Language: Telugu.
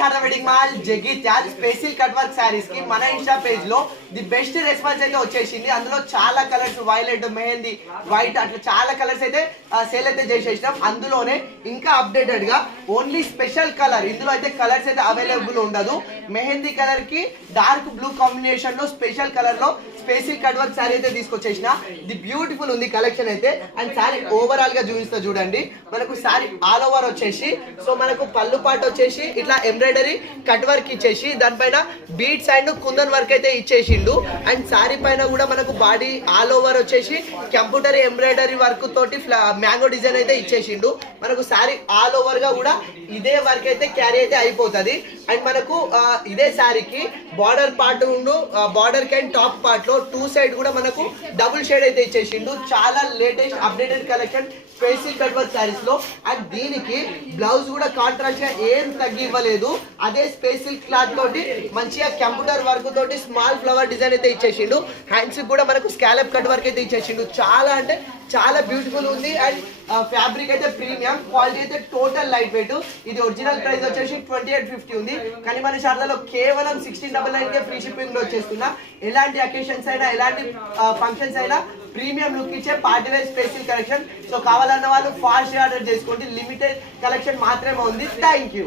Sharada wedding mall Jagtial special cut work saris కి మన ఇన్స్టా పేజ్ లో ది బెస్ట్ రెస్పాన్స్ అయితే వచ్చేసింది. అందులో చాలా కలర్స్ వైలెట్, మెహందీ, వైట్ అట్లా చాలా కలర్స్ అయితే సేల్ అయితే చేసేసినాం. అందులోనే ఇంకా అప్డేటెడ్ గా ఓన్లీ స్పెషల్ కలర్, ఇందులో అయితే కలర్స్ అయితే అవైలబుల్ ఉండదు. మెహందీ కలర్ కి డార్క్ బ్లూ కాంబినేషన్ లో స్పెషల్ కలర్ లో స్పెషల్ కట్ వర్క్ శారీ అయితే తీసుకొచ్చేసిన. ది బ్యూటిఫుల్ ఉంది కలెక్షన్ అయితే. అండ్ శారీ ఓవరాల్ గా చూపిస్తా చూడండి. మనకు శారీ ఆల్ ఓవర్ వచ్చేసి, సో మనకు పళ్ళు పాటు వచ్చేసి ఇట్లా ఎంబ్రాయిడరీ కట్ వర్క్ ఇచ్చేసి దానిపైన బీడ్స్ అండ్ కుందన్ వర్క్ అయితే ఇచ్చేసిండు. అండ్ శారీ పైన కూడా మనకు బాడీ ఆల్ ఓవర్ వచ్చేసి కంప్యూటర్ ఎంబ్రాయిడరీ వర్క్ తోటి మ్యాంగో డిజైన్ అయితే ఇచ్చేసిండు. మనకు శారీ ఆల్ ఓవర్ గా కూడా ఇదే వర్క్ అయితే క్యారీ అయితే అయిపోతుంది. అండ్ మనకు ఇదే శారీకి బార్డర్ పార్ట్ ఉండు, బార్డర్ కి అండ్ టాప్ పార్ట్ లో టూ సైడ్ కూడా మనకు డబుల్ షేడ్ అయితే ఇచ్చేసిండు. చాలా latest updated collection special cut work saris లో. అండ్ దీనికి బ్లౌజ్ కూడా కాంట్రాస్ట్ గా ఏం తగ్గి ఇవ్వలేదు. అదే స్పెషల్ క్లాత్ తోటి మంచిగా కంప్యూటర్ వర్క్ తోటి స్మాల్ ఫ్లవర్ డిజైన్ అయితే ఇచ్చేసిండు. హ్యాండ్స్ కూడా మనకు స్కాలప్ కట్ వర్క్ అయితే ఇచ్చేసిండు. చాలా అంటే చాలా బ్యూటిఫుల్ ఉంది. అండ్ ఫ్యాబ్రిక్ అయితే ప్రీమియం క్వాలిటీ అయితే టోటల్ లైట్ వెయిట్. ఇది ఒరిజినల్ ప్రైస్ వచ్చేసి 2850 ఉంది. కానీ మన శారదాలో కేవలం 1699 ఫ్రీ షిప్పింగ్ లో వచ్చేస్తున్నా. ఎలాంటి అకేషన్స్ అయినా, ఎలాంటి ఫంక్షన్స్ అయినా ప్రీమియం లుక్ ఇచ్చే party wear special collection. So కావాలన్న వాళ్ళు ఫాస్ట్ ఆర్డర్ చేసుకోండి. లిమిటెడ్ కలెక్షన్ మాత్రమే ఉంది. Thank you.